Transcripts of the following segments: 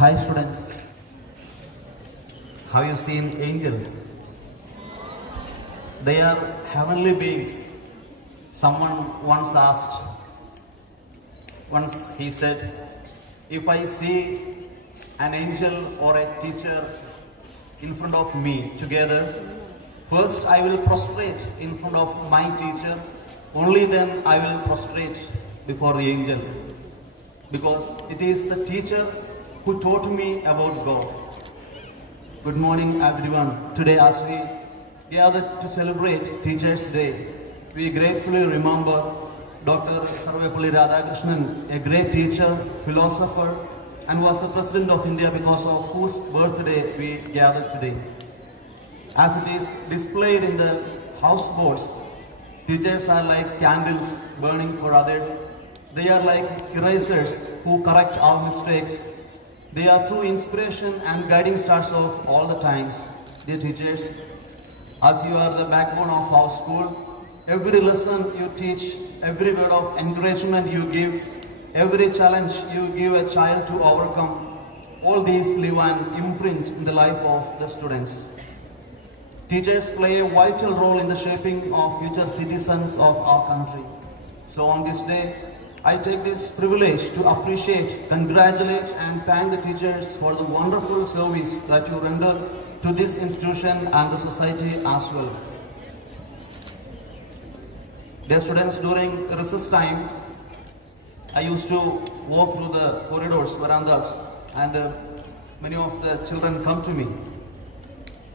Hi students, have you seen angels? They are heavenly beings. Someone once he said, if I see an angel or a teacher in front of me together, first I will prostrate in front of my teacher, only then I will prostrate before the angel. Because it is the teacher who taught me about God. Good morning everyone. Today as we gather to celebrate Teachers' Day, we gratefully remember Dr. Sarvepalli Radhakrishnan, a great teacher, philosopher, and was the President of India because of whose birthday we gather today. As it is displayed in the houseboats, teachers are like candles burning for others. They are like erasers who correct our mistakes. They are true inspiration and guiding stars of all the times. Dear teachers, as you are the backbone of our school, every lesson you teach, every word of encouragement you give, every challenge you give a child to overcome, all these leave an imprint in the life of the students. Teachers play a vital role in the shaping of future citizens of our country. So on this day, I take this privilege to appreciate, congratulate and thank the teachers for the wonderful service that you render to this institution and the society as well. Dear students, during recess time, I used to walk through the corridors, verandas, and many of the children come to me.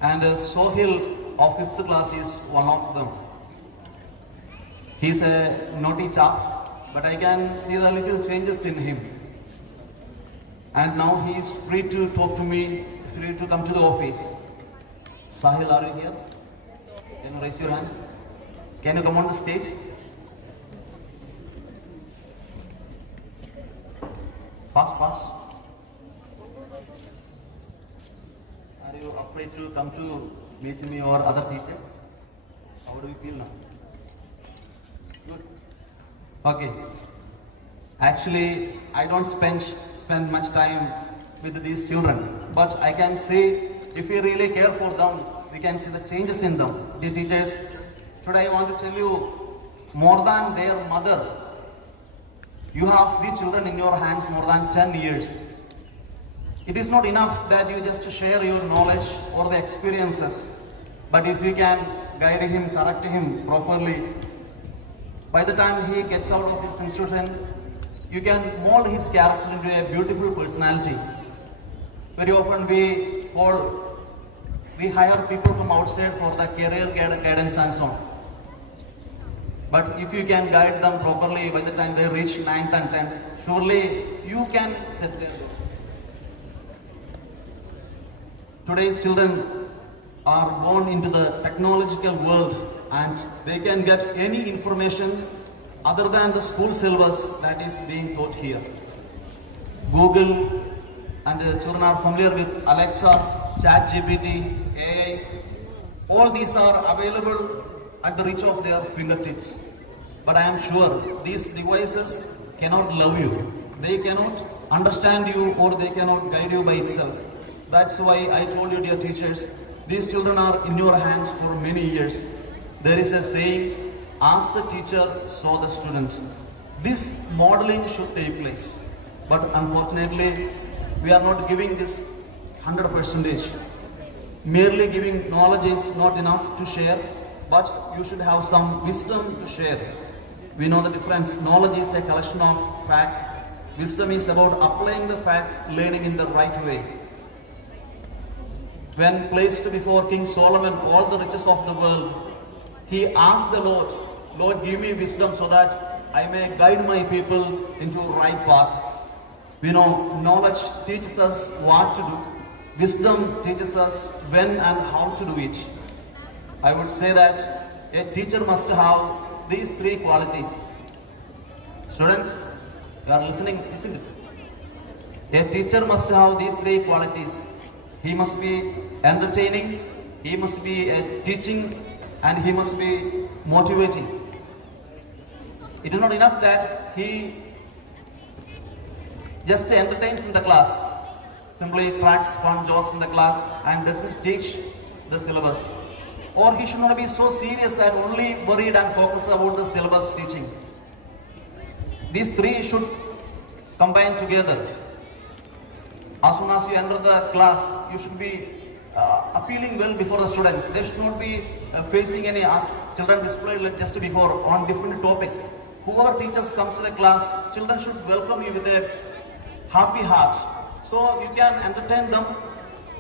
And Sohil of 5th class is one of them. He's a naughty chap, but I can see the little changes in him. And now he is free to talk to me, free to come to the office. Sahil, are you here? Can you raise your hand? Can you come on the stage? Fast. Are you afraid to come to meet me or other teachers? How do you feel now? Good. Okay. Actually, I don't spend much time with these children, but I can say if we really care for them, we can see the changes in them. Dear teachers, today I want to tell you, more than their mother, you have these children in your hands more than 10 years. It is not enough that you just share your knowledge or the experiences, but if you can guide him, correct him properly, by the time he gets out of this institution, you can mold his character into a beautiful personality. Very often we hire people from outside for the career guidance and so on. But if you can guide them properly by the time they reach 9th and 10th, surely you can set their goal. Today's children are born into the technological world and they can get any information other than the school syllabus that is being taught here. Google and children are familiar with Alexa, ChatGPT, AI. All these are available at the reach of their fingertips. But I am sure these devices cannot love you. They cannot understand you or they cannot guide you by itself. That's why I told you, dear teachers, these children are in your hands for many years. There is a saying, ask the teacher, so the student. This modeling should take place. But unfortunately, we are not giving this 100%. Merely giving knowledge is not enough to share, but you should have some wisdom to share. We know the difference. Knowledge is a collection of facts. Wisdom is about applying the facts, learning in the right way. When placed before King Solomon all the riches of the world, he asked the Lord, Lord, give me wisdom so that I may guide my people into the right path. We know knowledge teaches us what to do. Wisdom teaches us when and how to do it. I would say that a teacher must have these 3 qualities. Students, you are listening, isn't it? A teacher must have these 3 qualities. He must be entertaining, he must be teaching, and he must be motivating. It is not enough that he just entertains in the class. simply cracks fun jokes in the class and doesn't teach the syllabus. Or he should not be so serious that only worried and focused about the syllabus teaching. These three should combine together. As soon as you enter the class, you should be appealing well before the students. They should not be facing any, as children displayed like just before, on different topics. Whoever teachers comes to the class, children should welcome you with a happy heart. So you can entertain them,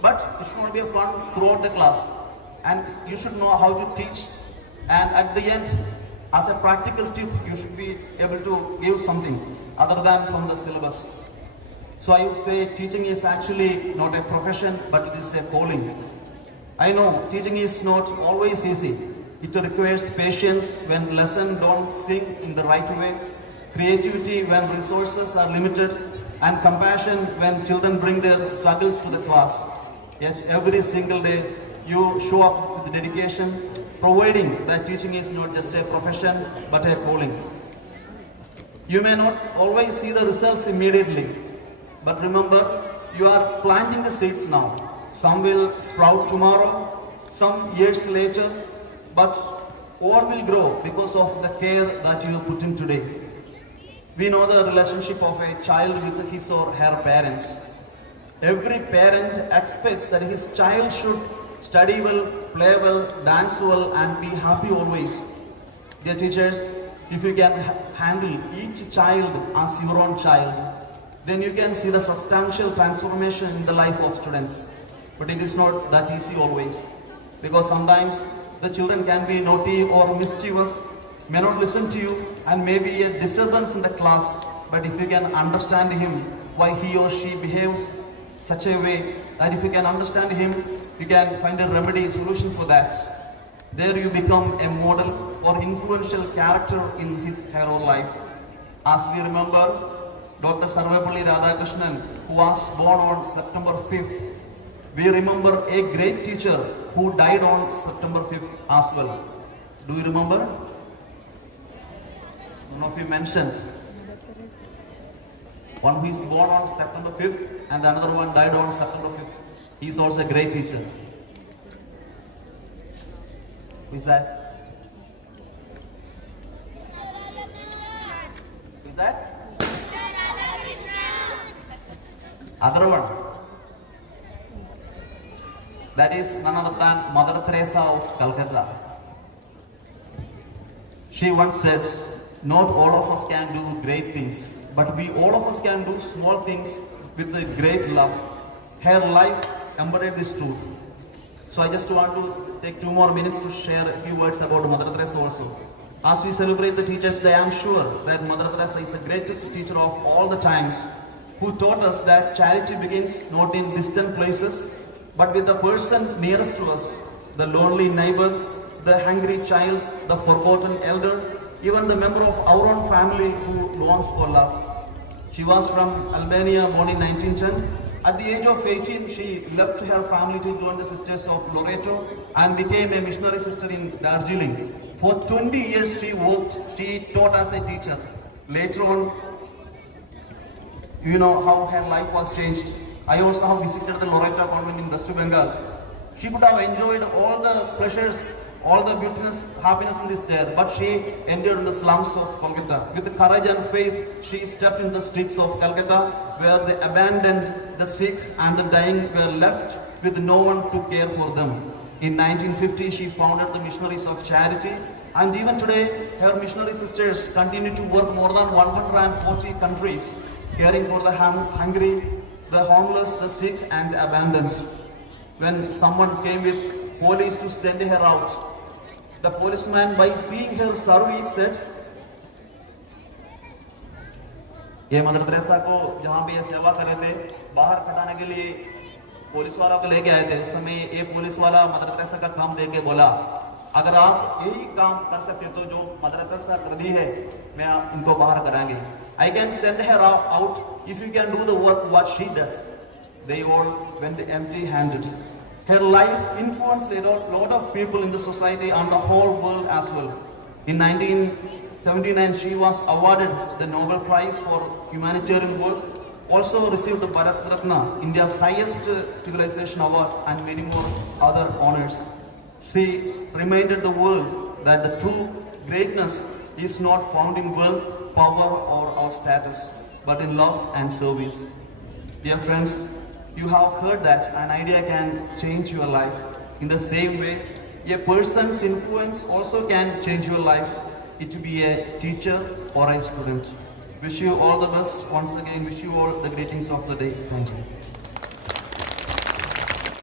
but it should not be a fun throughout the class. And you should know how to teach. And at the end, as a practical tip, you should be able to give something other than from the syllabus. So I would say teaching is actually not a profession, but it is a calling. I know teaching is not always easy. It requires patience when lessons don't sink in the right way, creativity when resources are limited, and compassion when children bring their struggles to the class. Yet every single day you show up with dedication, providing that teaching is not just a profession, but a calling. You may not always see the results immediately, but remember, you are planting the seeds now. Some will sprout tomorrow, some years later, but all will grow because of the care that you put in today. We know the relationship of a child with his or her parents. Every parent expects that his child should study well, play well, dance well, and be happy always. Dear teachers, if you can handle each child as your own child, then you can see the substantial transformation in the life of students. But it is not that easy always, because sometimes the children can be naughty or mischievous, may not listen to you, and may be a disturbance in the class. But if you can understand him, why he or she behaves such a way, that if you can understand him, you can find a remedy, solution for that. There you become a model or influential character in his or her life. As we remember Dr. Sarvepalli Radhakrishnan, who was born on September 5th. We remember a great teacher who died on September 5th as well. Do you remember? One of you mentioned. One who is born on September 5th and another one died on September 5th. He is also a great teacher. Who is that? Who is that? Other one. That is none other than Mother Teresa of Calcutta. She once said, not all of us can do great things, but we all of us can do small things with a great love. Her life embodied this truth. So I just want to take 2 more minutes to share a few words about Mother Teresa also. As we celebrate the Teachers' Day, I am sure that Mother Teresa is the greatest teacher of all the times, who taught us that charity begins not in distant places, but with the person nearest to us, the lonely neighbor, the hungry child, the forgotten elder, even the member of our own family who longs for love. She was from Albania, born in 1910. At the age of 18, she left her family to join the Sisters of Loreto and became a missionary sister in Darjeeling. For 20 years she worked, she taught as a teacher. Later on, you know how her life was changed. I also have visited the Loreto convent in West Bengal. She could have enjoyed all the pleasures, all the beautiness, happiness in this there, but she endured in the slums of Calcutta. With courage and faith, she stepped in the streets of Calcutta, where the abandoned, the sick and the dying were left with no one to care for them. In 1950, she founded the Missionaries of Charity, and even today, her missionary sisters continue to work more than 140 countries, caring for the hungry, the homeless, the sick and the abandoned. When someone came with police to send her out, the policeman, by seeing her service, said, ये mother Teresa को जहाँ भी ये सेवा कर रहे थे, बाहर खटाने के लिए पुलिस वाला को लेके आए थे। उस समय ये पुलिस वाला मदर तेरेसा का काम देके बोला, अगर आप यही काम कर सकते तो जो मदर तेरेसा कर दी है, मैं आप इनको बाहर कराएंगे। I can send her out if you can do the work what she does. They all went empty-handed. Her life influenced a lot of people in the society and the whole world as well. In 1979, she was awarded the Nobel Prize for Humanitarian Work. also received the Bharat Ratna, India's highest civilization award, and many more other honors. She reminded the world that the true greatness is not found in wealth, power, or our status, but in love and service. Dear friends, you have heard that an idea can change your life. In the same way, a person's influence also can change your life. It to be a teacher or a student. Wish you all the best. Once again, wish you all the greetings of the day. Thank you.